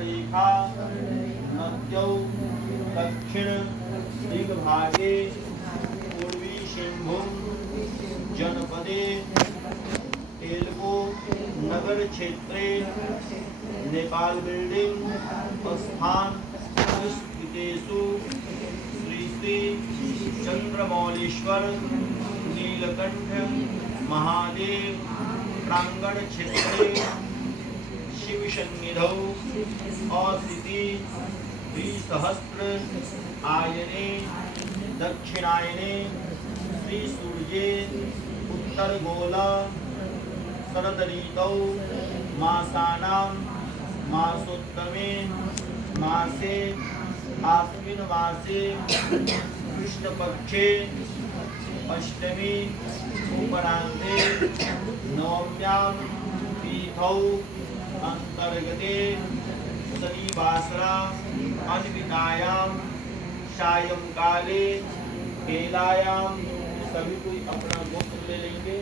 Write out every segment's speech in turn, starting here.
स्वर्णरेखा नद्यौ दक्षिण दिग्भागे पूर्वी सिंहभूम जनपदे तेलुगु नगर क्षेत्रे नेपाल बिल्डिंग स्थान स्थितेषु श्री श्री चंद्रमौलेश्वर नीलकंठ महादेव प्रांगण क्षेत्रे शिव सन्निधौ अस्थिति द्विसहस्र आयने दक्षिणायने श्री सूर्ये उत्तर गोला शरद ऋतौ मासानां मासोत्तमे मासे आश्विन मासे कृष्णपक्षे अष्टमी उपरान्ते नवम्यां तिथौ अंतर्गते शनिवासरा अन्वितायां सायंकाले बेलायां। सभी कोई अपना गोत्र ले लेंगे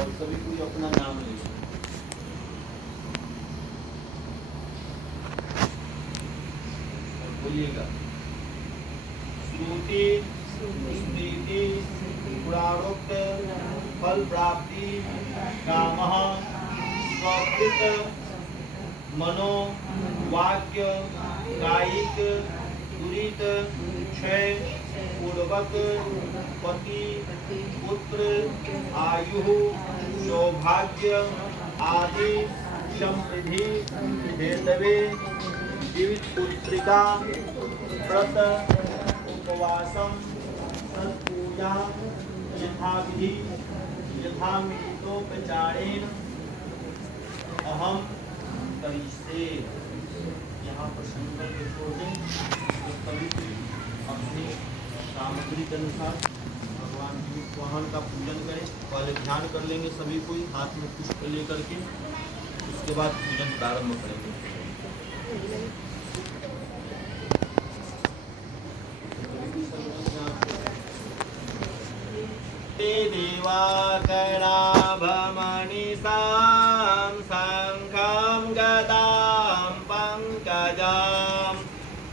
और सभी कोई अपना नाम ले लेंगे। बोलिएगा। श्रुति स्मृति पुराणोक्त फल प्राप्ति कामः स्वकृत मनो वाक्य कायिक दुरित क्षय पूर्वक पति पुत्र आयु सौभाग्य आदि समृद्धि हेतवे जीवित पुत्रिका व्रत उपवासम सत्पूजा यथाविधि यथामितोपचारेण अहम करिष्ये। यहाँ पर संकल्प छोड़ दें तो सभी अपनी सामग्री के अनुसार भगवान जी वाहन का पूजन करें। पहले ध्यान कर लेंगे सभी कोई हाथ में पुष्प लेकर के, उसके बाद पूजन प्रारंभ करेंगे। देवाकराभमणिसां शङ्खं गदां पङ्कजां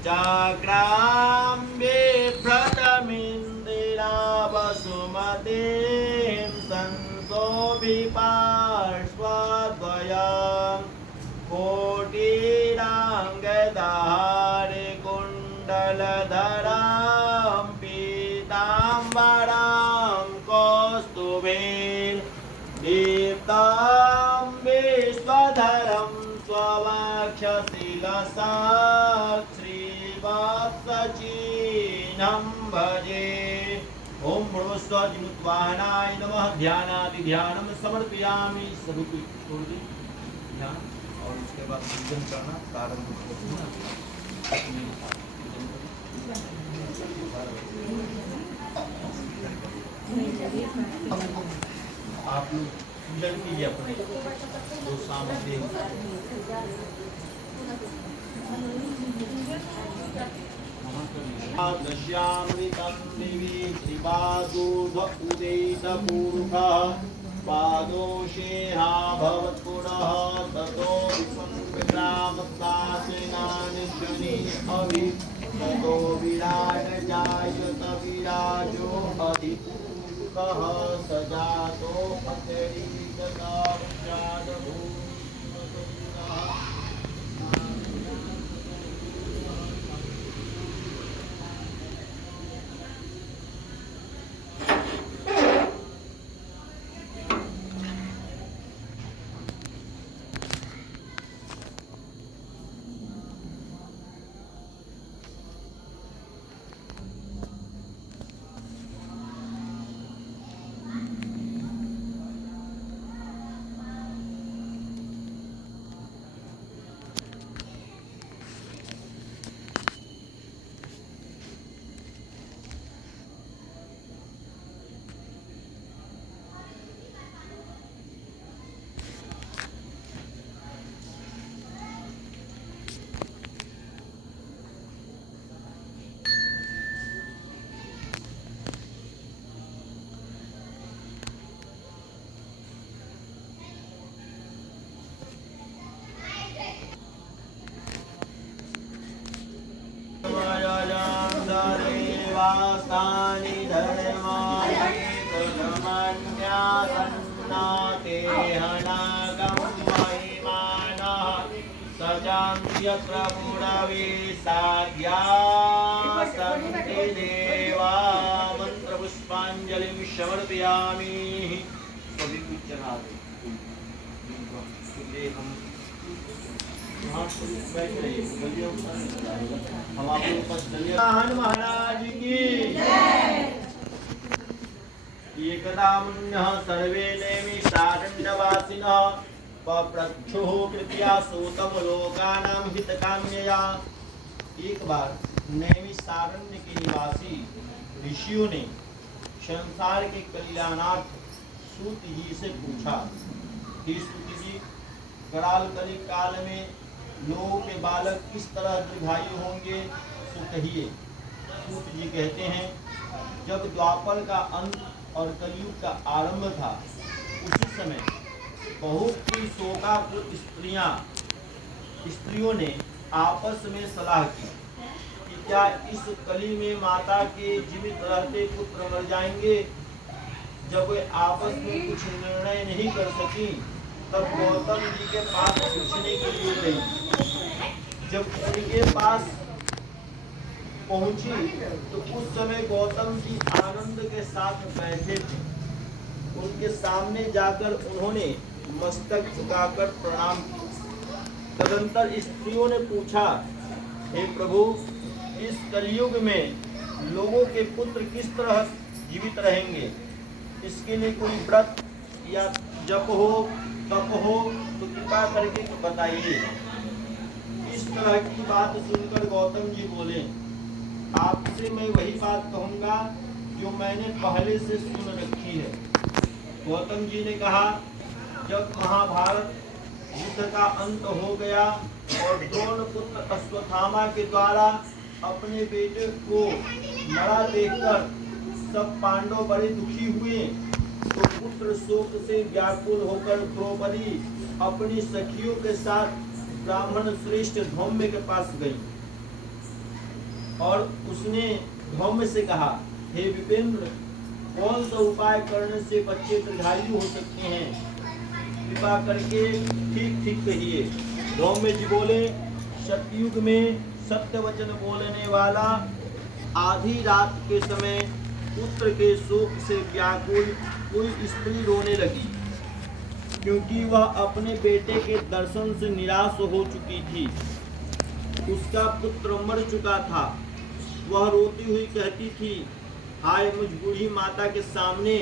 चक्रां बिभ्रतमिन्दिरा वसुमतीं संशोभिपार्श्वद्वयं कोटिराङ्गधारि कुण्डलधरां पीताम्बरां कौस्तुभेन दीप्तां विश्वधरं स्ववक्षशिलसा श्रीवत्सचिह्नं भजे। ओम प्रणवस्वजिनुत्वाहनाय नमः। ध्यानादिध्यानं समर्पयामि। सभी को छोड़ दें ध्यान और उसके बाद पूजन करना प्रारंभ करना। आप लोग पूजन कीजिए अपने जो सामग्री दश्यामृतं दिवि त्रिपादोध उदितपूर्वः पादोषेहा भवत्पुरः ततो विश्वम्भरामत्तासेनानि शनि अभि ततो विराट जायत विराजो अधिपूर्वः सजातो अतिरिक्ततावजादभूः। जानाते हनागं महिमानः सजान्यत्र पुरवे साध्या सन्ति देवा मंत्रपुष्पाञ्जलिं समर्पयामि। सभी कुछ चढ़ा दो। हम बैठ रहे हम आप लोग पास चलिए। महाराज की एकदा मुन्यः सर्वे नैमिषारण्यवासिनः पप्रच्छुः कृत्या सूतं लोकानां हितकाम्यया। एक बार नैमिषारण्य के निवासी ऋषियों ने संसार के कल्याणार्थ सूत जी से पूछा, हे सूत जी, कराल कलिक काल में लोगों के बालक किस तरह दीर्घायु होंगे, सो कहिए। सूत जी कहते हैं, जब द्वापर का अंत और कलयुग का आरंभ था, उसी समय बहुत सी शोकाकुल स्त्रियों ने आपस में सलाह की कि क्या इस कली में माता के जीवित रहते पुत्र मर जाएंगे। जब वे आपस में कुछ निर्णय नहीं कर सकी, तब गौतम जी के पास पूछने के लिए गई। जब उनके पास पहुंची तो उस समय गौतम जी आनंद के साथ बैठे थे। उनके सामने जाकर उन्होंने मस्तक झुकाकर प्रणाम किया। तदंतर स्त्रियों ने पूछा, हे प्रभु, इस कलयुग में लोगों के पुत्र किस तरह जीवित रहेंगे, इसके लिए कोई व्रत या जप हो, तप हो तो कृपा करके बताइए। इस तरह की बात सुनकर गौतम जी बोले, आपसे मैं वही बात कहूँगा जो मैंने पहले से सुन रखी है। गौतम जी ने कहा, जब महाभारत युद्ध का अंत हो गया और द्रोण पुत्र अश्वत्थामा के द्वारा अपने बेटे को मरा देखकर सब पांडव बड़े दुखी हुए, तो पुत्र शोक से व्याकुल होकर द्रौपदी अपनी सखियों के साथ ब्राह्मण श्रेष्ठ धौम्य के पास गई और उसने धौम्य से कहा, हे विपेंद्र, कौन सा उपाय करने से बच्चे दीर्घायु हो सकते हैं, कृपा करके ठीक ठीक कहिए। धौम्य जी बोले, सतयुग में सत्य वचन बोलने वाला आधी रात के समय पुत्र के शोक से व्याकुल कोई स्त्री रोने लगी, क्योंकि वह अपने बेटे के दर्शन से निराश हो चुकी थी। उसका पुत्र मर चुका था। वह रोती हुई कहती थी, हाय मुझ बूढ़ी माता के सामने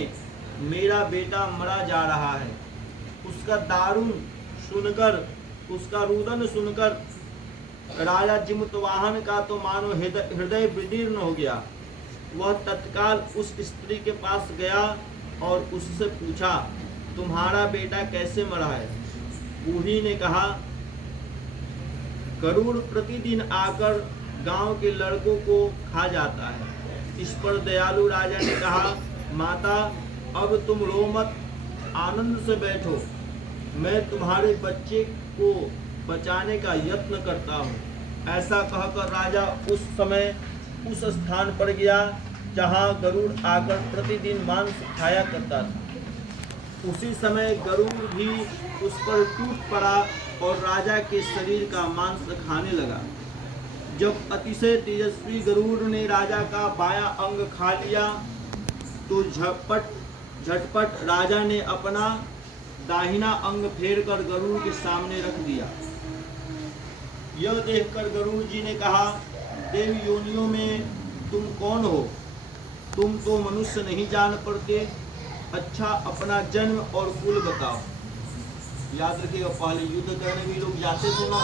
मेरा बेटा मरा जा रहा है। उसका दारुण सुनकर, उसका रुदन सुनकर राजा जिमतवाहन का तो मानो हृदय विदीर्ण हो गया। वह तत्काल उस स्त्री के पास गया और उससे पूछा, तुम्हारा बेटा कैसे मरा है। बूढ़ी ने कहा, गरुड़ प्रतिदिन आकर गांव के लड़कों को खा जाता है। इस पर दयालु राजा ने कहा, माता, अब तुम रो मत, आनंद से बैठो। मैं तुम्हारे बच्चे को बचाने का यत्न करता हूँ। ऐसा कहकर राजा उस समय उस स्थान पर गया जहाँ गरुड़ आकर प्रतिदिन मांस खाया करता था। उसी समय गरुड़ भी उस पर टूट पड़ा और राजा के शरीर का मांस खाने लगा। जब अतिशय तेजस्वी गरुड़ ने राजा का बायां अंग खा लिया तो झटपट राजा ने अपना दाहिना अंग फेर कर गरुड़ के सामने रख दिया। यह देखकर गरुड़ जी ने कहा, देव योनियों में तुम कौन हो? तुम तो मनुष्य नहीं जान पड़ते। अच्छा, अपना जन्म और कुल बताओ। याद रखिएगा, पहले युद्ध करने भी लोग जाते थे ना,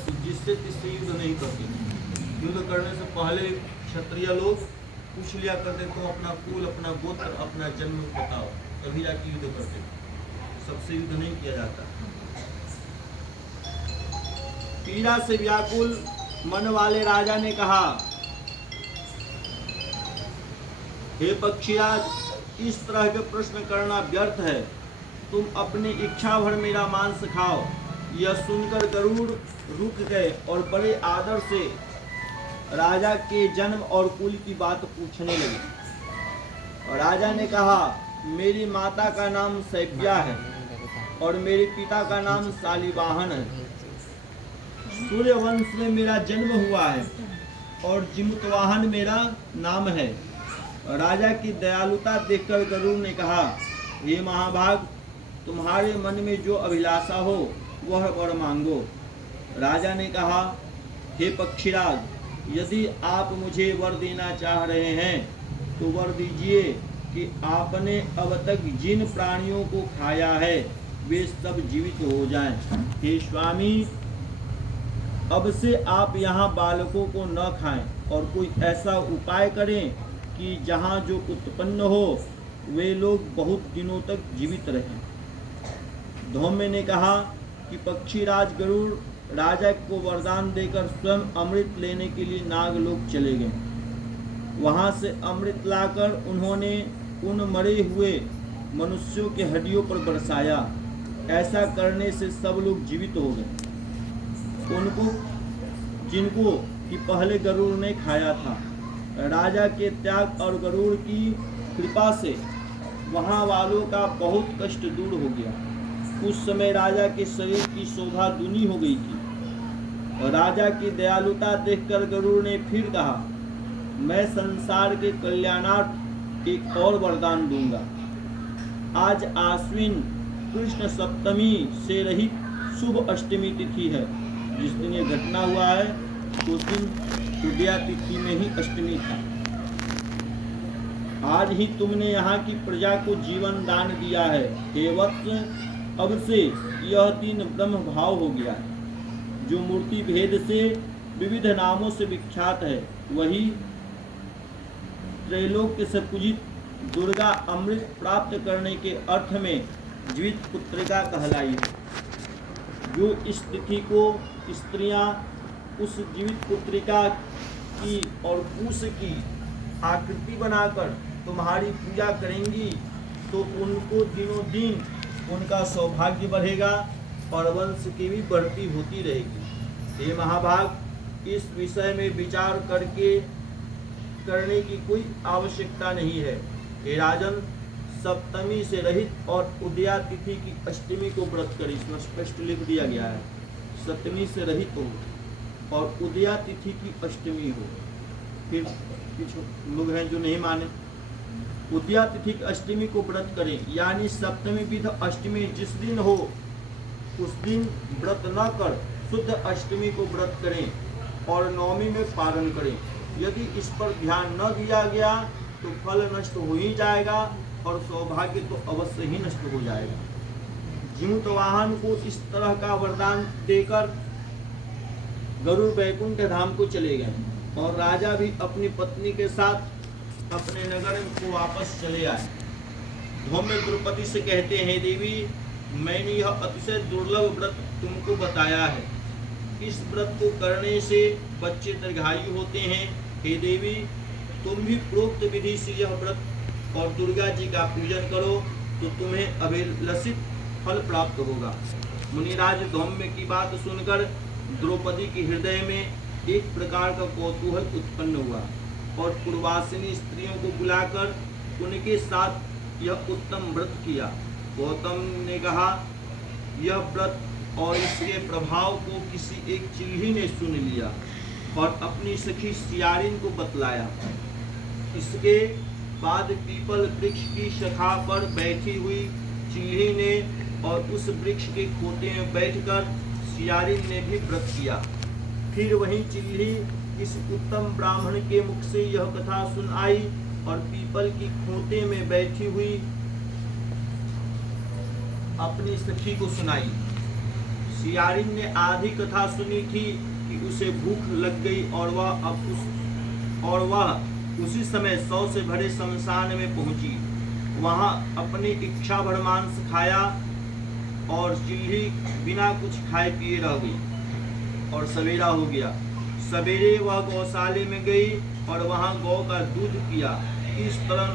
तो जिससे तिससे युद्ध नहीं करते। युद्ध करने से पहले क्षत्रिय लोग पूछ लिया करते, तो अपना कुल, अपना गोत्र, अपना जन्म बताओ, तभी जाके युद्ध करते। सबसे युद्ध नहीं किया जाता। पीड़ा से व्याकुल मन वाले राजा ने कहा, हे पक्षीराज, इस तरह के प्रश्न करना व्यर्थ है। तुम अपनी इच्छा भर मेरा मांस खाओ। यह सुनकर गरुड़ रुक गए और बड़े आदर से राजा के जन्म और कुल की बात पूछने लगे। और राजा ने कहा, मेरी माता का नाम सैव्या है और मेरे पिता का नाम शालिवाहन है। सूर्य वंश में मेरा जन्म हुआ है और जिमुतवाहन मेरा नाम है। राजा की दयालुता देखकर गरुड़ ने कहा, हे महाभाग, तुम्हारे मन में जो अभिलाषा हो वह वर मांगो। राजा ने कहा, हे पक्षीराज, यदि आप मुझे वर देना चाह रहे हैं तो वर दीजिए कि आपने अब तक जिन प्राणियों को खाया है वे सब जीवित हो जाएं। हे स्वामी, अब से आप यहाँ बालकों को न खाएं और कोई ऐसा उपाय करें कि जहाँ जो उत्पन्न हो वे लोग बहुत दिनों तक जीवित रहें। धौम्य ने कहा कि पक्षीराज गरुड़ राजा को वरदान देकर स्वयं अमृत लेने के लिए नागलोक चले गए। वहां से अमृत लाकर उन्होंने उन मरे हुए मनुष्यों के हड्डियों पर बरसाया। ऐसा करने से सब लोग जीवित हो गए, उनको जिनको कि पहले गरुड़ ने खाया था। राजा के त्याग और गरुड़ की कृपा से वहां वालों का बहुत कष्ट दूर हो गया। उस समय राजा के शरीर की शोभा दूनी हो गई थी और राजा की दयालुता देखकर गरुड़ ने फिर कहा, मैं संसार के कल्याणार्थ एक और वरदान दूंगा। आज आश्विन कृष्ण सप्तमी से रहित शुभ अष्टमी तिथि है। जिस दिन ये घटना हुआ है उस दिन उदया तिथि में ही अष्टमी था। आज ही तुमने यहाँ की प्रजा को जीवन दान दिया है। हे वत्स, अब से यह दिन ब्रह्म भाव हो गया है। जो मूर्ति भेद से विविध नामों से विख्यात है वही त्रैलोक्य से पूजित दुर्गा अमृत प्राप्त करने के अर्थ में जीवित पुत्रिका कहलाई है। जो इस तिथि को स्त्रियां उस जीवित पुत्रिका की और कुश की आकृति बनाकर तुम्हारी पूजा करेंगी तो उनको दिनों दिन उनका सौभाग्य बढ़ेगा और वंश की भी बढ़ती होती रहेगी। हे महाभाग, इस विषय में विचार करने की कोई आवश्यकता नहीं है। हे राजन, सप्तमी से रहित और उदया तिथि की अष्टमी को व्रत करें। इसमें स्पष्ट लिख दिया गया है, सप्तमी से रहित हो और उदया तिथि की अष्टमी हो। फिर कुछ लोग हैं जो नहीं माने। उदया तिथि की अष्टमी को व्रत करें, यानी सप्तमी विध अष्टमी जिस दिन हो उस दिन व्रत न कर शुद्ध अष्टमी को व्रत करें और नवमी में पारण करें। यदि इस पर ध्यान न दिया गया तो फल नष्ट हो ही जाएगा और सौभाग्य तो अवश्य ही नष्ट हो जाएगा। जिमुतवाहन को इस तरह का वरदान देकर गरुड़ वैकुंठ धाम को चले गए और राजा भी अपनी पत्नी के साथ अपने नगर को वापस चले आए। धौम्य द्रौपदी से कहते हैं, देवी, मैंने यह अतिशय दुर्लभ व्रत तुमको बताया है। इस व्रत को करने से बच्चे दीर्घायु होते हैं। हे देवी, तुम भी प्रोक्त विधि से यह व्रत और दुर्गा जी का पूजन करो तो तुम्हें अभिलषित फल प्राप्त होगा। मुनिराज धौम्य की बात सुनकर द्रौपदी के हृदय में एक प्रकार का कौतूहल उत्पन्न हुआ और पूर्वासिनी स्त्रियों को बुलाकर उनके साथ यह उत्तम व्रत किया। गौतम ने कहा, यह व्रत और इसके प्रभाव को किसी एक चिल्ही ने सुन लिया और अपनी सखी सियारिन को बतलाया। इसके बाद पीपल वृक्ष की शाखा पर बैठी हुई चिल्ही ने और उस वृक्ष के खोते में बैठकर सियारिन ने भी व्रत किया। फिर वही चिल्ही इस उत्तम ब्राह्मण के मुख से यह कथा सुन आई और पीपल की खोते में बैठी हुई अपनी सखी को सुनाई। सियारिन ने आधी कथा सुनी थी कि उसे भूख लग गई और वह उसी समय 100 से भरे शमशान में पहुंची। वहां अपनी इच्छा भर मांस खाया और चिल्ही बिना कुछ खाए पिए रह गई और सवेरा हो गया। सवेरे वह गौशाले में गई और वहां गौ का दूध पिया। इस तरह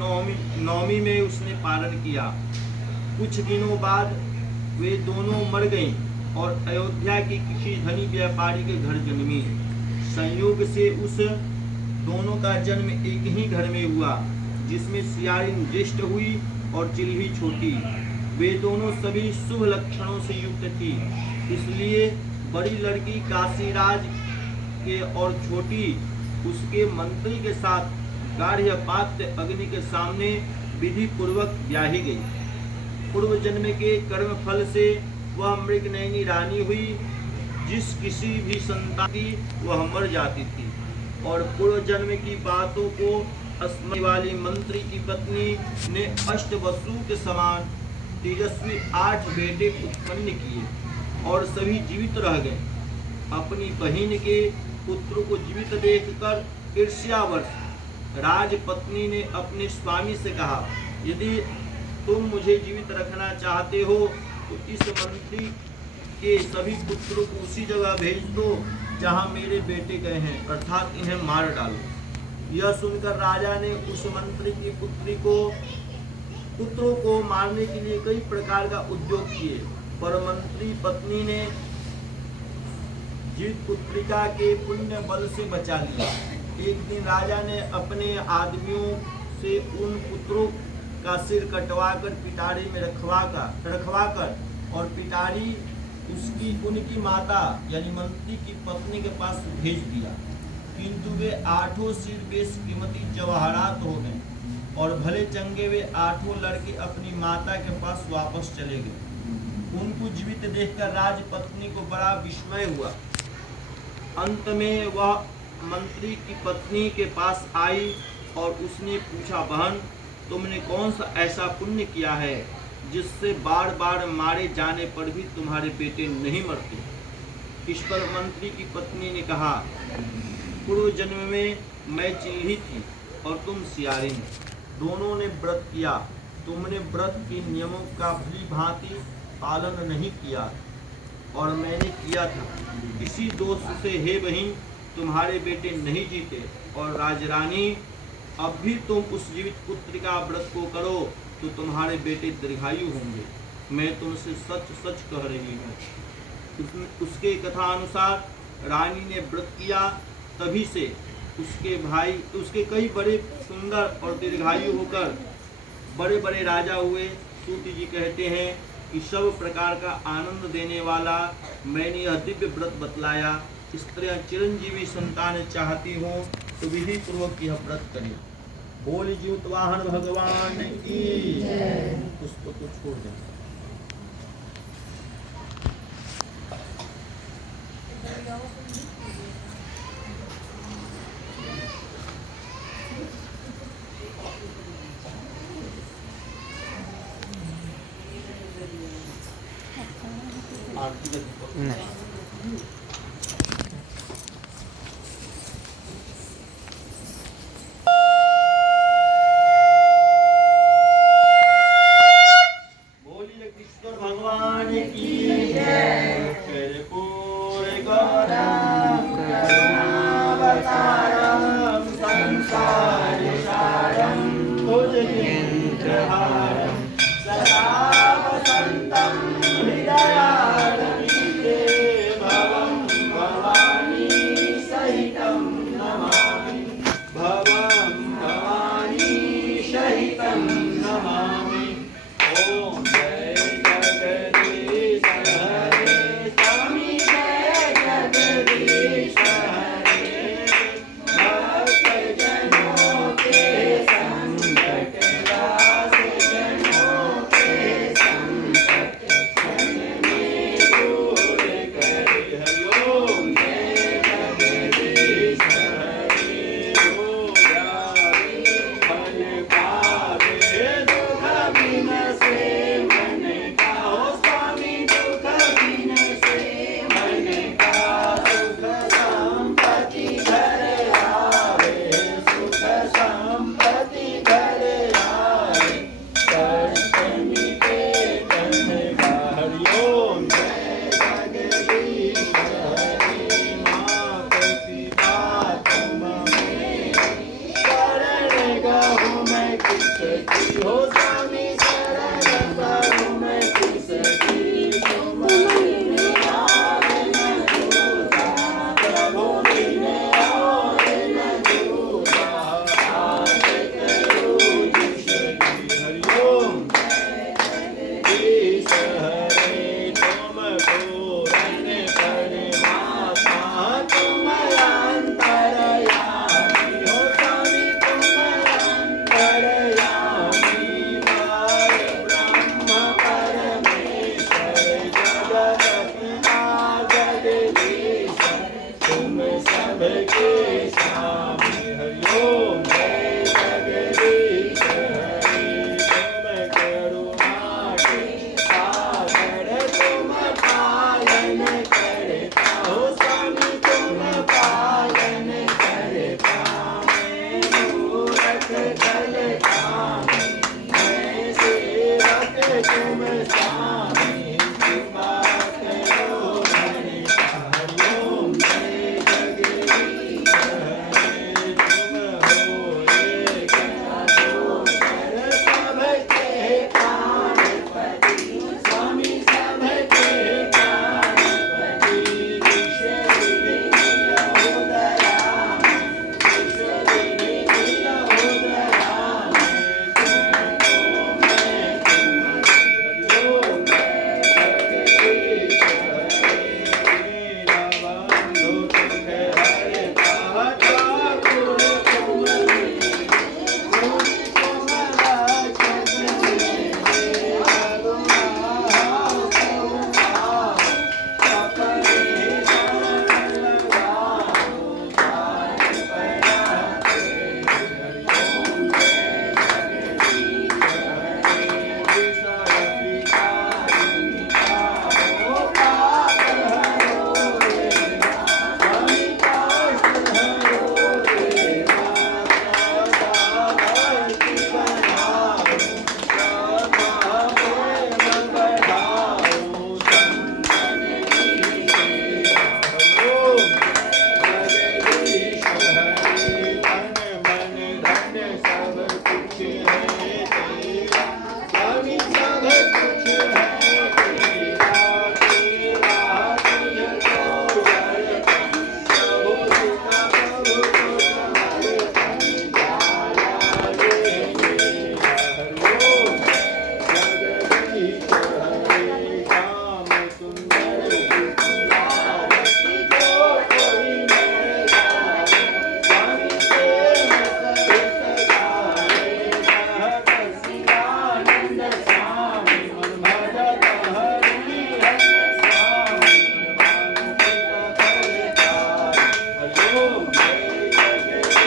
नवमी में उसने पारण किया। कुछ दिनों बाद वे दोनों मर गईं और अयोध्या के किसी धनी व्यापारी के घर जन्मी। संयोग से उस दोनों का जन्म एक ही घर में हुआ, जिसमें सियारिन ज्येष्ठ हुई और चिल्ही छोटी, वे दोनों सभी शुभ लक्षणों से युक्त थी। इसलिए बड़ी लड़की काशीराज के और छोटी उसके मंत्री के साथ गार्हपात्य अग्नि के सामने विधि पूर्वक ब्याही गई। पूर्व जन्म के कर्म फल से वह मृगनयनी रानी हुई। जिस किसी भी संतान की वह मर जाती थी और पूर्व जन्म की बातों को स्मरण वाली मंत्री की पत्नी ने अष्टवसु के समान तेजस्वी 8 बेटे उत्पन्न किए और सभी जीवित रह गए। अपनी बहन के पुत्र को जीवित देखकर ईर्ष्यावश राजपत्नी ने अपने स्वामी से कहा, यदि तुम मुझे जीवित रखना चाहते हो तो इस मंत्री के सभी पुत्रों को उसी जगह भेज दो जहां मेरे बेटे गए हैं, अर्थात इन्हें मार डालो। यह सुनकर राजा ने उस मंत्री की पुत्रों को मारने के लिए कई प्रकार का उद्योग किए, पर मंत्री पत्नी ने जीवित पुत्रिका के पुण्य बल से बचा लिया। एक दिन राजा ने अपने आदमियों से उन पुत्रों का सिर कटवाकर पिटारी में रखवाकर और पिटारी उनकी माता यानी मंत्री की पत्नी के पास भेज दिया, किंतु वे 8 सिर बेशकीमती जवाहरात हो गए और भले चंगे वे 8 लड़के अपनी माता के पास वापस चले गए। उनको जीवित देखकर राजपत्नी को बड़ा विस्मय हुआ। अंत में वह मंत्री की पत्नी के पास आई और उसने पूछा, बहन, तुमने कौन सा ऐसा पुण्य किया है जिससे बार बार मारे जाने पर भी तुम्हारे बेटे नहीं मरते? इस पर मंत्री की पत्नी ने कहा, पूर्व जन्म में मैं चिल्ही थी और तुम सियारिन। दोनों ने व्रत किया। तुमने व्रत के नियमों का भली भांति पालन नहीं किया और मैंने किया था। इसी दोष से हे बहन, तुम्हारे बेटे नहीं जीते। और राजरानी, अब भी तुम उस जीवित पुत्र का व्रत को करो तो तुम्हारे बेटे दीर्घायु होंगे। मैं तुमसे सच सच कह रही हूँ। उसके कथा अनुसार रानी ने व्रत किया, तभी से उसके कई बड़े सुंदर और दीर्घायु होकर बड़े बड़े राजा हुए। सूत जी कहते हैं कि सब प्रकार का आनंद देने वाला मैंने यह दिव्य व्रत बतलाया। स्त्रियां चिरंजीवी संतान चाहती हो तो विधि पूर्वक यह व्रत करें। बोल जीवित वाहन भगवान की। पुष्प को छोड़ दें। आरती नहीं। बोलिए सबके स्वामी हरि ओम जय जगदीश हरि तुम करुणा के सागर तुम पालन करता हो स्वामी तुम पालन करता मैं मूरख कल कामी मैं सेवक तुम स्वामी कृपा करो हरि ओम जय जगदीश हरि तुम हो एक कर सबके प्राणपति स्वामी सबके प्राणपति विश्वविनी उदयामि विश्वविनी उदयामि तुमको मैं हरि ओम जगदीश हरि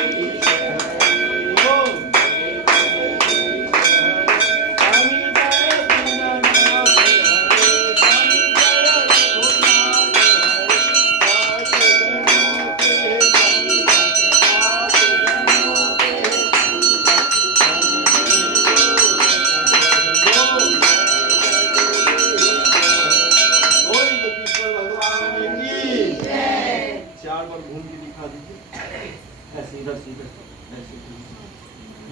मेरा बंधु सुख हरे ठाकुर तुम चार बार घूम के दिखा दीजिए ऐसे इधर सीधे ऐसे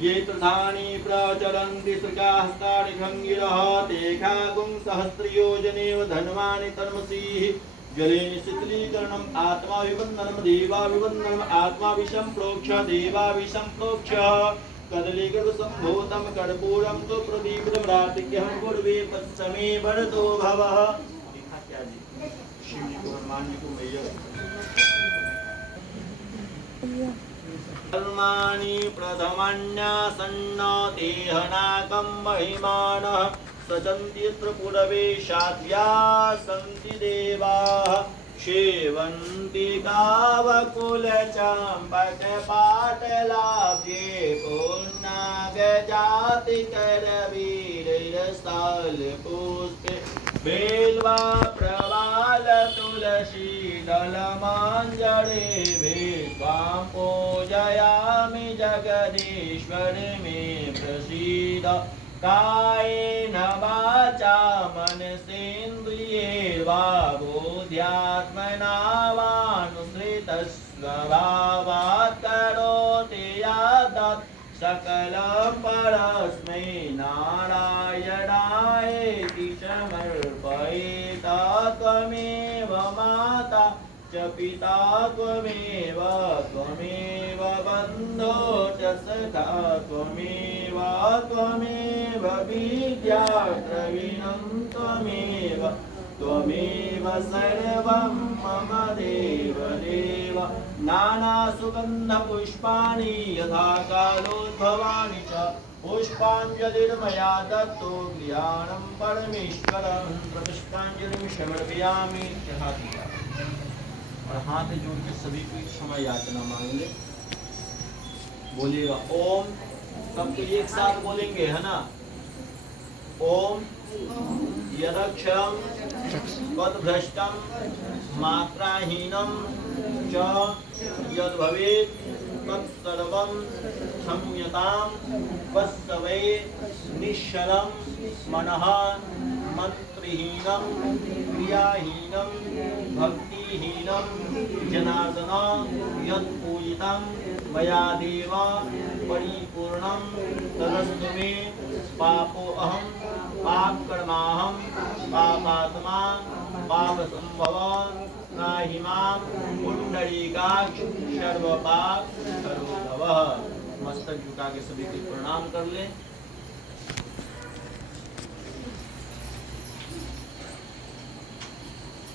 ये तथानि प्रचलन्ति सुजास्तानि खंगिरः तेखागुं सहस्रयोजनेव धन्वानि तन्मसीः जलेन शीतलीकरणम् आत्मा विबन्धनम् देवा विबन्धनम् आत्मा विषं प्रोक्ष देवा विषं प्रोक्ष कदलीगर्भसम्भूतं कर्पूरं तु प्रदीपितं रात्रिक्यं पूर्वे पश्चिमे भरतो भवः दिखा क्या जी शिव जी को हनुमान जी को मैया कर्माणि प्रथमन्यासन्न देहनाकं महिमानः सचन्ति यत्र पुरवेशाद्या सन्ति देवाः सेवन्ति गावकुलचम्पकपाटलाब्जे पुन्नागजातिकरवीरैरस्थलपुष्पे बेल्वा प्रवाल तुलसी दलमाञ्जरे विश्वां पूजयामि जगदीश्वर मे प्रसीद कायेन वाचा मनसेन्द्रियैर्वा बुद्ध्यात्मना वानुसृतस्वभावात् करोति यद् सकलं परस्मै नारायणायेति समर्पयेत् त्वमेव माता च पिता त्वमेव बन्धो च सखा त्वमेव विद्याद्रविणं त्वमेव सर्वं मम देवदेव नानासुगन्धपुष्पाणि यथा कालोद्भवानि च पुष्पाञ्जलिर्मया दत्तो ज्ञानं परमेश्वरं प्रतिष्ठाञ्जलिं समर्पयामि। और हाथ जोड़ के सभी को क्षमा याचना मांग ले। बोलिएगा ओम, सब तो एक साथ बोलेंगे है ना। ओम यदक्षरम तद्भ्रष्टम मात्राहीनम च यद्भवेत् तत्सर्वं क्षम्यतां वत्सवै निश्चलं मनः मंत्रहीनं क्रियाहीनं भक्तिहीनं जनार्दन यत्पूजितं मया देव परिपूर्णं तदस्तु मे पापोऽहं पापकर्माहं पापात्मा पापसंभव नाही मां पुंडरीकाक्ष सर्वपाप सर्वभवः। मस्तक झुका के सभी को प्रणाम कर ले।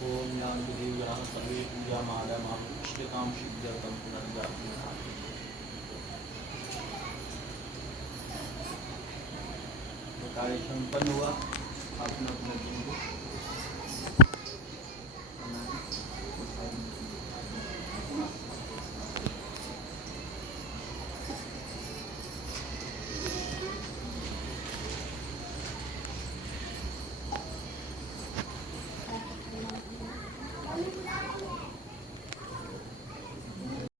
ओम ज्ञान देवग्रह सर्वे पूजा माला माम इष्टकाम सिद्ध्यर्थम पुनर्जाति। कार्य संपन्न हुआ। अपना अपना